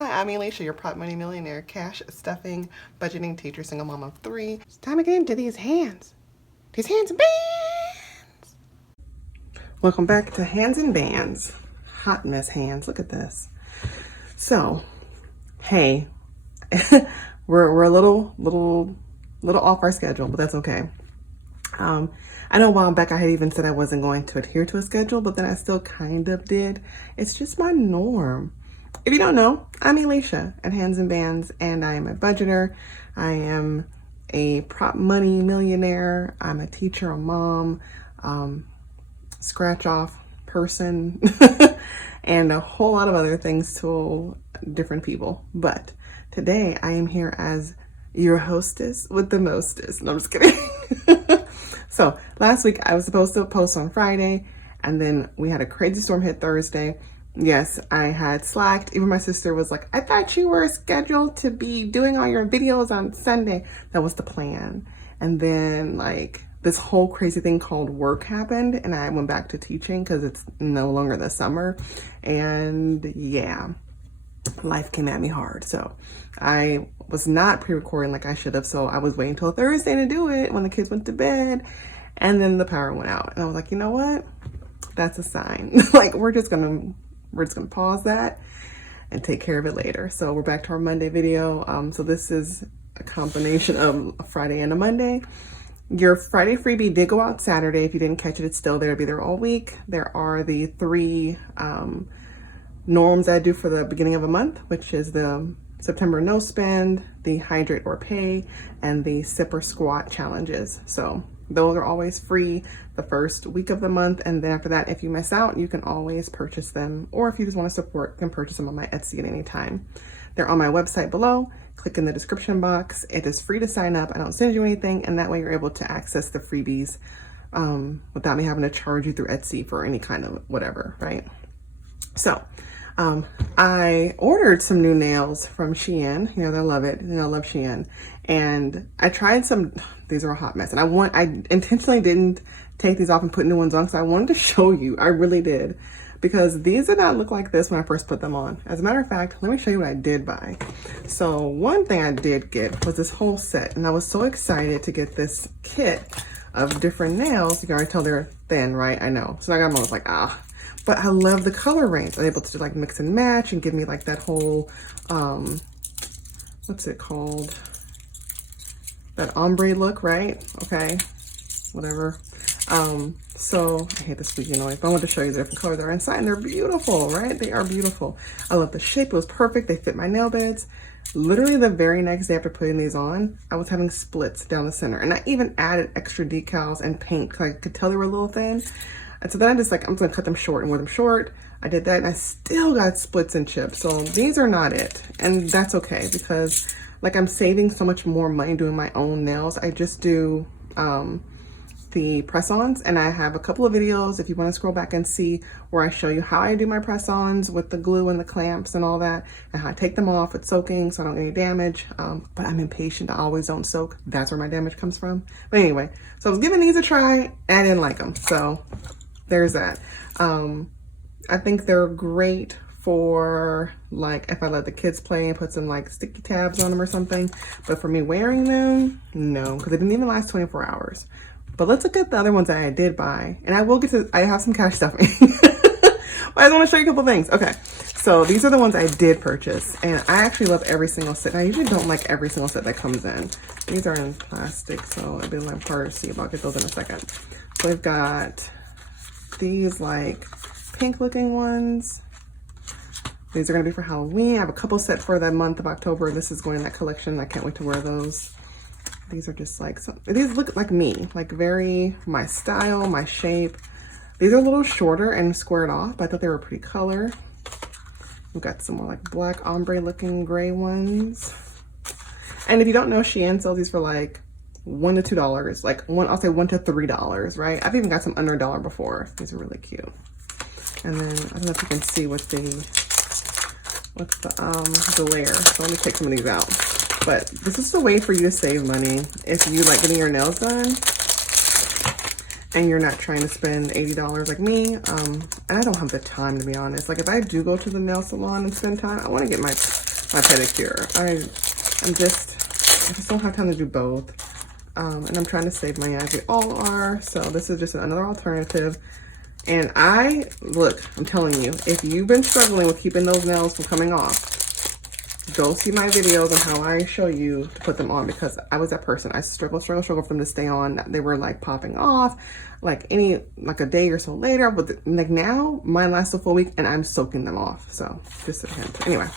Hi, I'm Alicia, your prop money millionaire, cash stuffing, budgeting teacher, single mom of 3. It's time to get into these hands. These hands and bands. Welcome back to Hands and Bands. Hot mess hands. Look at this. So, hey, we're a little off our schedule, but that's okay. I know a while back I had even said I wasn't going to adhere to a schedule, but then I still kind of did. It's just my norm. If you don't know, I'm Alicia at Hands and Bands, and I am a budgeter. I am a prop money millionaire. I'm a teacher, a mom, scratch off person, and a whole lot of other things to different people. But today I am here as your hostess with the mostest. No, I'm just kidding. So last week I was supposed to post on Friday, and then we had a crazy storm hit Thursday. Yes, I had slacked. Even my sister was like, I thought you were scheduled to be doing all your videos on Sunday. That was the plan. And then like this whole crazy thing called work happened, and I went back to teaching because it's no longer the summer. And yeah, life came at me hard. So I was not pre-recording like I should have. So I was waiting till Thursday to do it when the kids went to bed, and then the power went out. And I was like, you know what? That's a sign. Like we're just gonna pause that and take care of it later. So we're back to our Monday video. So this is a combination of a Friday and a Monday. Your Friday freebie did go out Saturday. If you didn't catch it, it's still there. It'll be there all week. There are the 3 norms I do for the beginning of a month, which is the September no spend, the hydrate or pay, and the sip or squat challenges. So those are always free the first week of the month, and then after that, if you miss out, you can always purchase them, or if you just want to support, you can purchase them on my Etsy at any time. They're on my website below. Click in the description box. It is free to sign up. I don't send you anything, and that way you're able to access the freebies without me having to charge you through Etsy for any kind of whatever, right? So I ordered some new nails from Shein. You know, I love it. You know, I love Shein. And I tried some, these are a hot mess. And I intentionally didn't take these off and put new ones on because I wanted to show you. I really did. Because these did not look like this when I first put them on. As a matter of fact, let me show you what I did buy. So one thing I did get was this whole set. And I was so excited to get this kit of different nails. You can already tell they're thin, right? I know. So I got them, I was like, ah. But I love the color range. I'm able to like mix and match and give me like that whole, what's it called? That ombre look, right? Okay, whatever. So I hate the squeaky noise, but I want to show you the different colors that are inside, and they're beautiful, right? They are beautiful. I love the shape. It was perfect. They fit my nail beds. Literally the very next day after putting these on, I was having splits down the center, and I even added extra decals and paint because I could tell they were a little thin. And so then I just like, I'm just gonna cut them short and wear them short. I did that and I still got splits and chips. So these are not it. And that's okay because like I'm saving so much more money doing my own nails. I just do the press-ons, and I have a couple of videos if you want to scroll back and see where I show you how I do my press-ons with the glue and the clamps and all that, and how I take them off with soaking so I don't get any damage. But I'm impatient. I always don't soak. That's where my damage comes from. But anyway, so I was giving these a try and I didn't like them. So there's that. I think they're great for like if I let the kids play and put some like sticky tabs on them or something. But for me wearing them, no, because it didn't even last 24 hours. But let's look at the other ones that I did buy. And I will get to, I have some cash stuffing. But I just want to show you a couple things. Okay, so these are the ones I did purchase. And I actually love every single set. I usually don't like every single set that comes in. These are in plastic, so it'll be like hard to see, but I'll get those in a second. So we've got these like pink looking ones. These are gonna be for Halloween. I have a couple set for the month of October. This is going in that collection. I can't wait to wear those. These are just like, these look like me, like very my style, my shape. These are a little shorter and squared off, but I thought they were a pretty color. We've got some more like black ombre looking gray ones. And if you don't know, Shein sells these for like $1 to $2, like I'll say $1 to $3, right? I've even got some under $1 before. These are really cute. And then I don't know if you can see what's the layer. So let me take some of these out. But this is the way for you to save money if you like getting your nails done and you're not trying to spend $80 like me. And I don't have the time, to be honest. Like if I do go to the nail salon and spend time, I want to get my my pedicure. I just don't have time to do both. And I'm trying to save money as we all are. So this is just another alternative. And look, I'm telling you, if you've been struggling with keeping those nails from coming off, go see my videos on how I show you to put them on, because I was that person. I struggle for them to stay on. They were like popping off like a day or so later, but like now mine lasts a full week and I'm soaking them off. So just a hint. Anyway,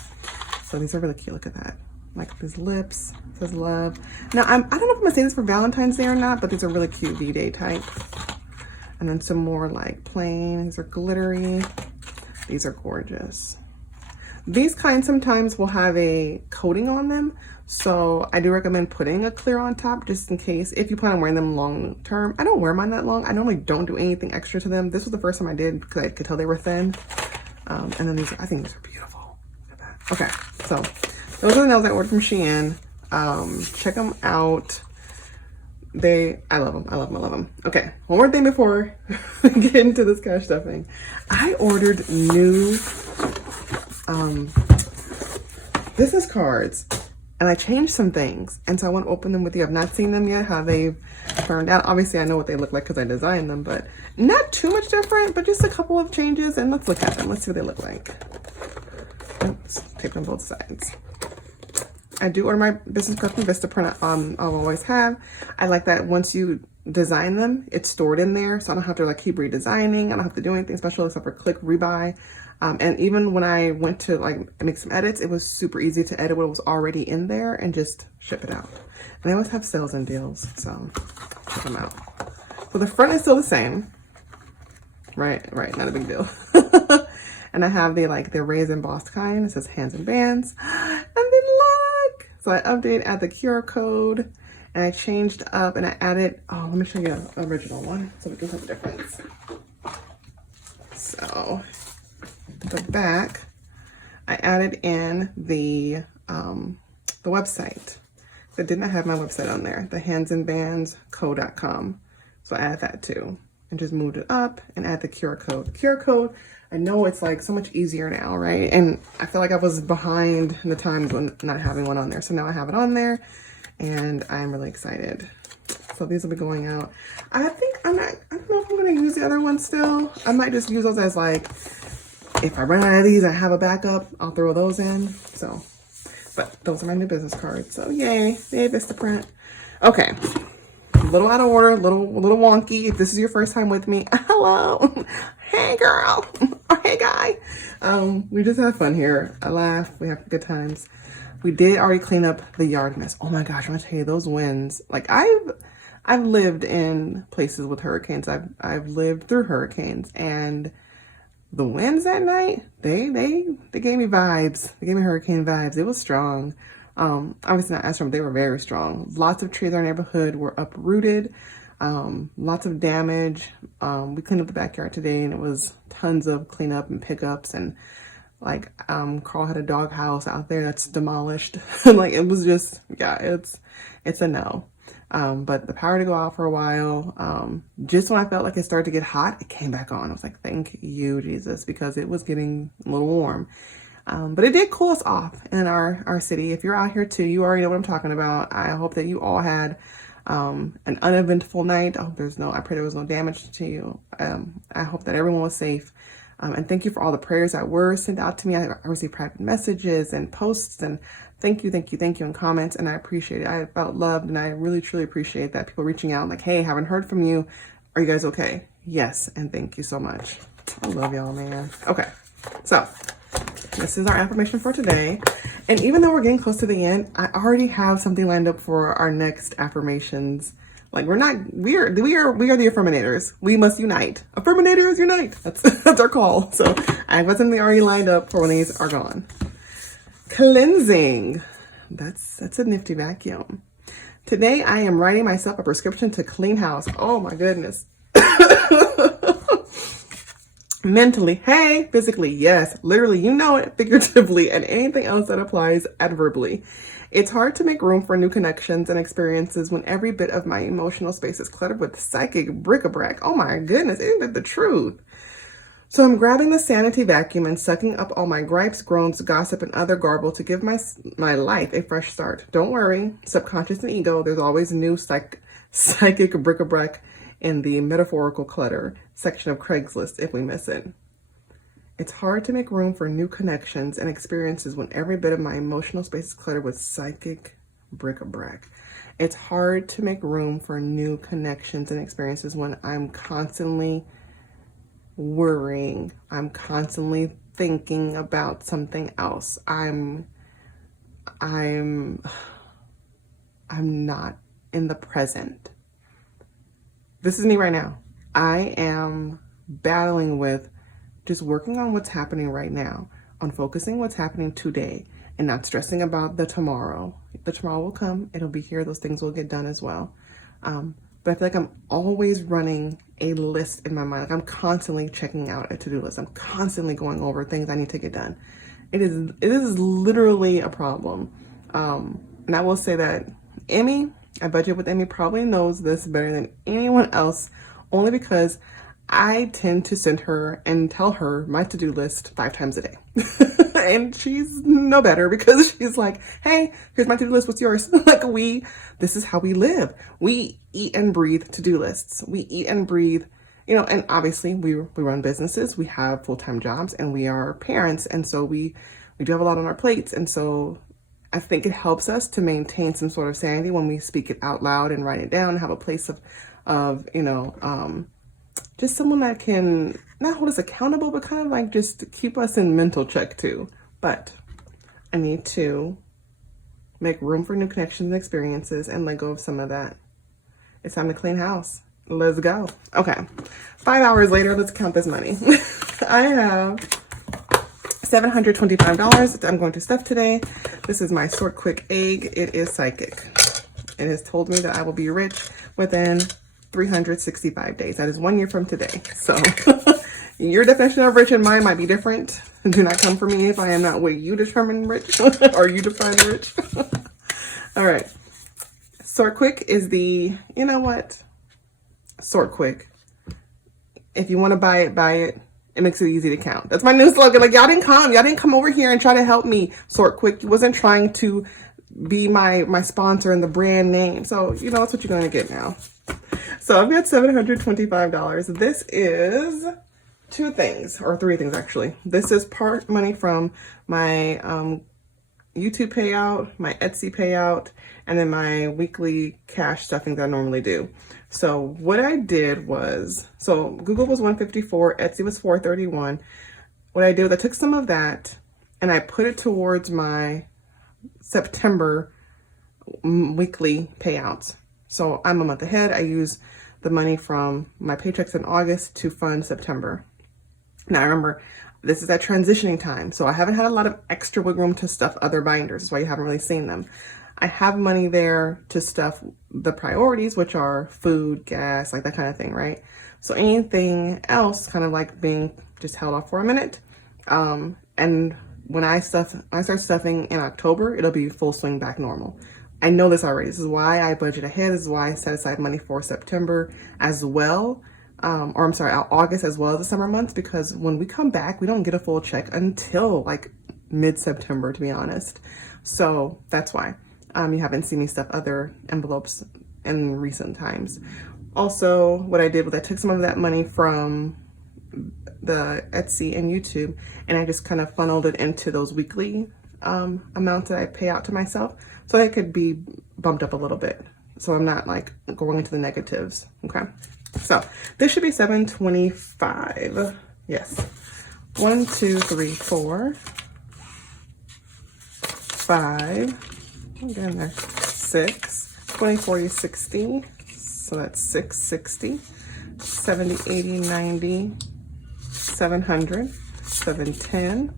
so these are really cute. Look at that. Like these lips, it says love. Now I don't know if I'm gonna say this for Valentine's Day or not, but these are really cute V-Day type. And then some more like plain. These are glittery. These are gorgeous. These kinds sometimes will have a coating on them, so I do recommend putting a clear on top just in case, if you plan on wearing them long term. I don't wear mine that long. I normally don't do anything extra to them. This was the first time I did because I could tell they were thin. And then these, I think these are beautiful. Look at that. Okay, so those are the nails I ordered from Shein. Check them out. I love them. I love them. I love them. Okay, one more thing before we get into this cash stuffing. I ordered new business cards, and I changed some things, and so I want to open them with you. I've not seen them yet, how they've turned out. Obviously I know what they look like because I designed them, but not too much different, but just a couple of changes. And let's look at them. Let's see what they look like. Oops, tape on both sides. I do order my business cards from VistaPrint. I'll always have. I like that once you design them, it's stored in there, so I don't have to like keep redesigning. I don't have to do anything special except for click rebuy. And even when I went to like make some edits, it was super easy to edit what was already in there and just ship it out. And I always have sales and deals, so check them out. So the front is still the same. Right, not a big deal. And I have the raised embossed kind. It says hands and bands. And then look! So I updated at the QR code, and I changed up and I added, oh, let me show you the original one so we can tell the difference. So the back, I added in the website. I did not have my website on there, the handsandbandsco.com. So I added that too, and just moved it up and add the QR code. The QR code, I know it's like so much easier now, right? And I feel like I was behind in the times when not having one on there. So now I have it on there, and I'm really excited. So these will be going out. I don't know if I'm gonna use the other ones still. I might just use those as like, if I run out of these, I have a backup, I'll throw those in. So, but those are my new business cards. So yay VistaPrint. Okay, a little out of order, a little wonky. If this is your first time with me, hello, hey girl, or hey guy. We just have fun here. I laugh, we have good times. We did already clean up the yard mess. Oh my gosh, I'm gonna tell you, those winds. Like I've lived in places with hurricanes. I've lived through hurricanes, and the winds that night, they gave me vibes. They gave me hurricane vibes. It was strong. Obviously not as strong, but they were very strong. Lots of trees in our neighborhood were uprooted. Lots of damage. We cleaned up the backyard today, and it was tons of cleanup and pickups, and like Carl had a dog house out there that's demolished. Like it was just, yeah, it's a no. But the power to go out for a while. Just when I felt like it started to get hot, it came back on. I was like, thank you, Jesus, because it was getting a little warm. But it did cool us off in our city. If you're out here too, you already know what I'm talking about. I hope that you all had an uneventful night. I pray there was no damage to you. I hope that everyone was safe. And thank you for all the prayers that were sent out to me. I received private messages and posts, and thank you in comments, and I appreciate it. I felt loved, and I really, truly appreciate that. People reaching out like, hey, haven't heard from you. Are you guys okay? Yes, and thank you so much. I love y'all, man. Okay, so this is our affirmation for today. And even though we're getting close to the end, I already have something lined up for our next affirmations. Like we are the affirminators. We must unite. Affirminators unite. That's our call. So I have something already lined up for when these are gone. Cleansing. That's a nifty vacuum. Today I am writing myself a prescription to clean house. Oh my goodness. Mentally, hey. Physically, yes. Literally, you know it. Figuratively, and anything else that applies adverbally. It's hard to make room for new connections and experiences when every bit of my emotional space is cluttered with psychic bric-a-brac. Oh my goodness, isn't that the truth? So I'm grabbing the sanity vacuum and sucking up all my gripes, groans, gossip, and other garble to give my life a fresh start. Don't worry, subconscious and ego, there's always new psychic bric-a-brac in the metaphorical clutter section of Craigslist if we miss it. It's hard to make room for new connections and experiences when every bit of my emotional space is cluttered with psychic bric-a-brac. It's hard to make room for new connections and experiences when I'm constantly worrying. I'm constantly thinking about something else. I'm not in the present. This is me right now. I am battling with just working on what's happening right now, on focusing what's happening today, and not stressing about the tomorrow. The tomorrow will come. It'll be here. Those things will get done as well. But I feel like I'm always running a list in my mind. Like I'm constantly checking out a to-do list. I'm constantly going over things I need to get done. It is literally a problem. And I will say that Emmy, I budget with Emmy, probably knows this better than anyone else, only because I tend to send her and tell her my to-do list 5 times a day. And she's no better because she's like, hey, here's my to-do list, what's yours? Like this is how we live. We eat and breathe to-do lists. We eat and breathe, and obviously we run businesses, we have full-time jobs, and we are parents. And so we do have a lot on our plates. And so I think it helps us to maintain some sort of sanity when we speak it out loud and write it down and have a place of just someone that can not hold us accountable, but kind of like just keep us in mental check too. But I need to make room for new connections and experiences and let go of some of that. It's time to clean house. Let's go. Okay. 5 hours later, let's count this money. I have $725 I'm going to stuff today. This is my Sort Quick egg. It is psychic. It has told me that I will be rich within 365 days. That is 1 year from today. So your definition of rich and mine might be different. Do not come for me if I am not what you determine rich or you define rich. All right. Sort Quick is the, Sort Quick. If you want to buy it, buy it. It makes it easy to count. That's my new slogan. Like, y'all didn't come over here and try to help me. Sort Quick wasn't trying to be my sponsor and the brand name. So, that's what you're going to get now. So I've got $725. This is 2 things, or 3 things actually. This is part money from my YouTube payout, my Etsy payout, and then my weekly cash stuffing that I normally do. So what I did was, so Google was $154, Etsy was $431. What I did was I took some of that and I put it towards my September weekly payouts. So I'm a month ahead. I use the money from my paychecks in August to fund September. Now remember, this is that transitioning time. So I haven't had a lot of extra wiggle room to stuff other binders. That's why you haven't really seen them. I have money there to stuff the priorities, which are food, gas, like that kind of thing, right? So anything else kind of like being just held off for a minute. And when I start stuffing in October, it'll be full swing back normal. I know this already. This is why I budget ahead. This is why I set aside money for September as well. August as well as the summer months, because when we come back, we don't get a full check until like mid-September, to be honest. So that's why you haven't seen me stuff other envelopes in recent times. Also, what I did was I took some of that money from the Etsy and YouTube, and I just kind of funneled it into those weekly amounts that I pay out to myself, so they could be bumped up a little bit. So I'm not like going into the negatives. Okay. So this should be $725. Yes. 1, 2, 3, 4, 5. Get in there. 6. 20, 40, 60. So that's 660. 70, 80, 90, 700, 710,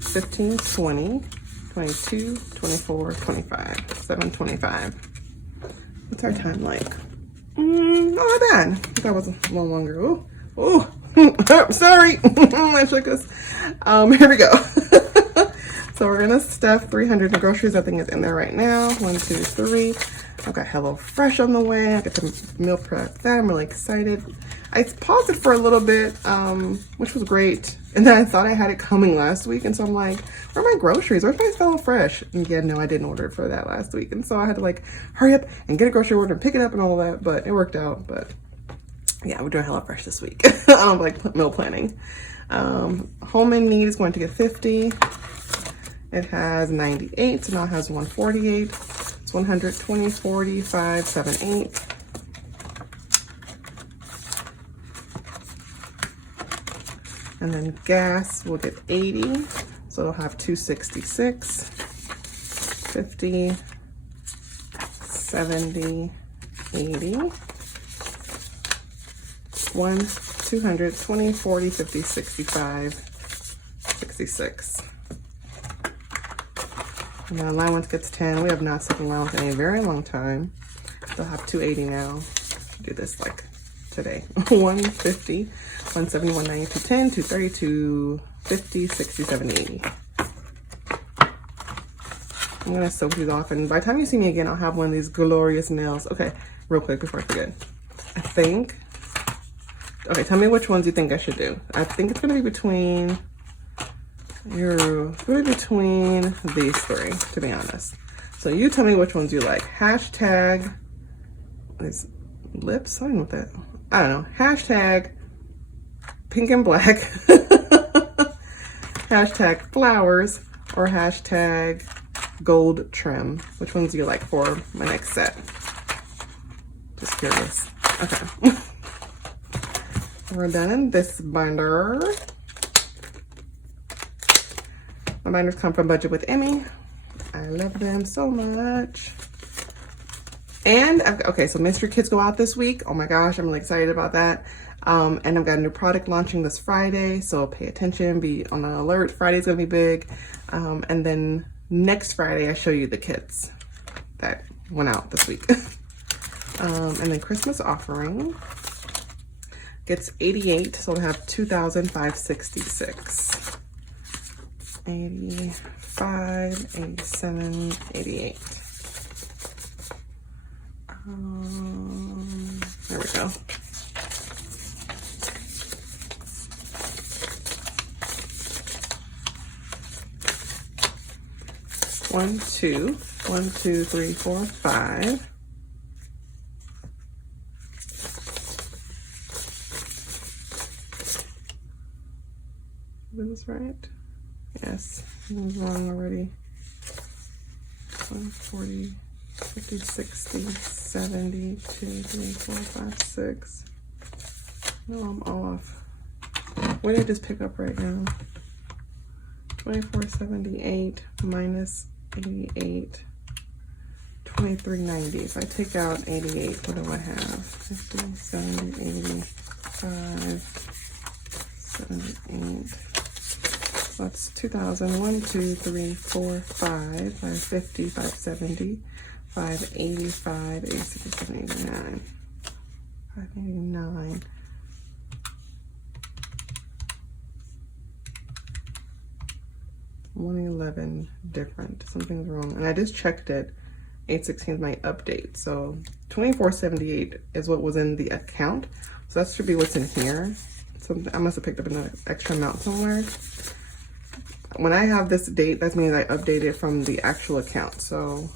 15, 20, 22, 24, 25, 725. What's our time like? Not bad. That was a little longer. Oh, sorry. I shook us. Here we go. So we're gonna stuff 300. The groceries, I think, is in there right now. 1, 2, 3. I've got Hello Fresh on the way. I got to meal prep that. I'm really excited. I paused it for a little bit, which was great. And then I thought I had it coming last week. And so I'm like, where are my groceries? Where's my Hello Fresh? And yeah, no, I didn't order it for that last week. And so I had to like hurry up and get a grocery order and pick it up and all that. But it worked out. But yeah, we're doing Hello Fresh this week. I don't like meal planning. Home in Need is going to get 50. It has 98, so now it has 148. It's 120, 40, 5, 7, 8. And then gas will get 80, so it'll have 266, 50, 70, 80, 1, 200, 20, 40, 50, 65, 66. And then allowance gets 10. We have not set allowance in a very long time. They'll have 280 now. Do this like today. 150, 170, 190, 210, 230, 250, 60, 70, 80. I'm gonna soak these off, and by the time you see me again, I'll have one of these glorious nails. Okay, real quick before I forget. I think, okay, tell me which ones you think I should do. I think it's gonna be between, between these three, to be honest. So you tell me which ones you like. Hashtag, these lips, I don't know what that, I don't know. Hashtag pink and black. Hashtag flowers, or hashtag gold trim. Which ones do you like for my next set? Just curious. Okay. We're done in this binder. My binders come from Budget with Emmy. I love them so much. And okay, so Mystery Kits go out this week. Oh my gosh, I'm really excited about that. And I've got a new product launching this Friday, so pay attention, be on the alert. Friday's gonna be big. And then next Friday, I show you the kits that went out this week. And then Christmas offering gets 88, so it'll have 2,566. 85, 87, 88. There we go. One, two, 3, 4, 5. Is this right? Yes, I was wrong already. 140, 50, 60, 70, 2, 3, 4, 5, 6. No, I'm off. What did I just pick up right now? 2478 minus 88, 2390. If I take out 88, what do I have? 50, 70, 85, 78. So that's 2,000. 1, 2, 3, 4, 5, 550, 570, 580, 586, 789, 589. 111 different. Something's wrong. And I just checked it. 816 is my update. So 2478 is what was in the account. So that should be what's in here. So I must have picked up another extra amount somewhere. When I have this date, that means I updated from the actual account. So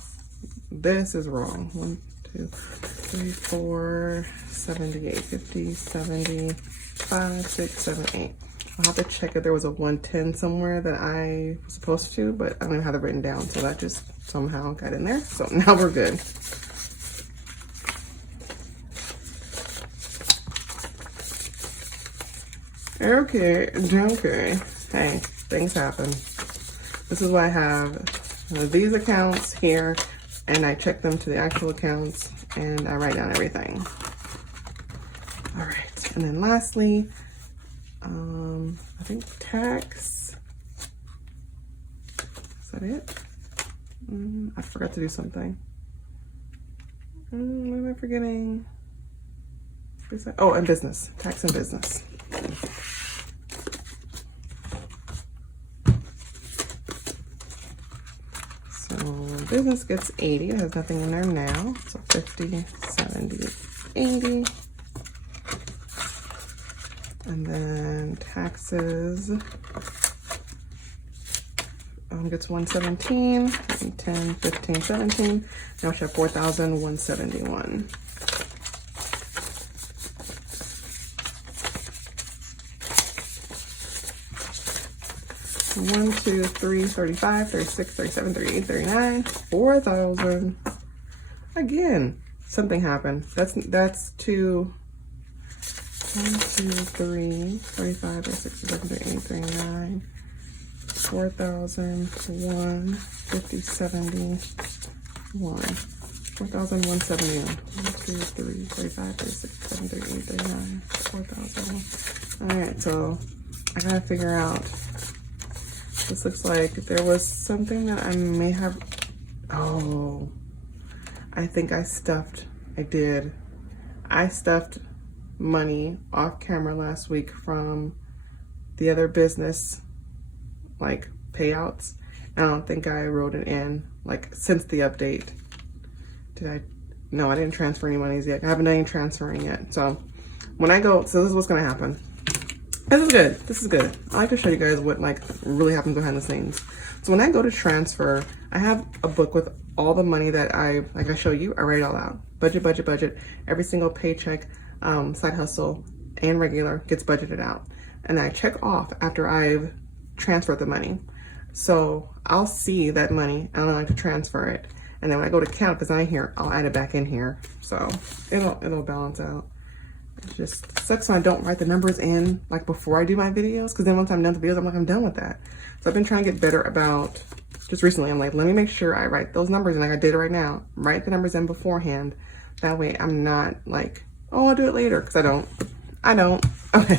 this is wrong. 1, 2, 3, 4, 78, 50, 70, 5, 6, 7, 8. I'll have to check if there was a 110 somewhere that I was supposed to, but I don't even have it written down, so that just somehow got in there. So now we're good. Okay, okay. Hey, things happen. This is why I have these accounts here, and I check them to the actual accounts, and I write down everything. All right, and then lastly, I think tax. Is that it? I forgot to do something. What am I forgetting? Oh, and business. Tax and business. So business gets 80. It has nothing in there now. So 50, 70, 80. And then taxes gets 117, 10, 15, 17. Now we have 4,171. One, 2, 3, 35, 36, 37, 38, 39, 4,000. Again, something happened. That's two. 1, 2, 3, 35, 36, 37, 38, 39, 4,000, 1, 50, 70, 1, 4,171. 1, 2, 3, 35, 36, 37, 38, 39, 4,000. All right, so I gotta figure out. This looks like there was something that I may have. Oh, I think I stuffed. I did. I stuffed money off camera last week from the other business, like payouts. I don't think I wrote it in, like since the update. Did I? No, I didn't transfer any monies yet. I haven't done any transferring yet. So when I go, so this is what's gonna happen. This is good. This is good. I like to show you guys what like really happens behind the scenes. So when I go to transfer, I have a book with all the money that I show you. I write it all out. Budget, budget, budget. Every single paycheck, side hustle, and regular gets budgeted out. And I check off after I've transferred the money. So I'll see that money and I like to transfer it. And then when I go to count, because I'm here, I'll add it back in here. So it'll balance out. It just sucks when I don't write the numbers in like before I do my videos, because then once I'm done with the videos, I'm like, I'm done with that. So I've been trying to get better about, just recently, I'm like, let me make sure I write those numbers in like I did it right now. Write the numbers in beforehand. That way I'm not like, oh, I'll do it later, because I don't. Okay.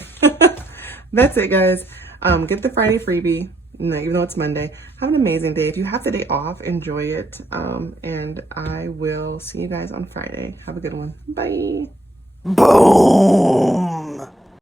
That's it, guys. Get the Friday freebie, even though it's Monday. Have an amazing day. If you have the day off, enjoy it. And I will see you guys on Friday. Have a good one. Bye. Boom.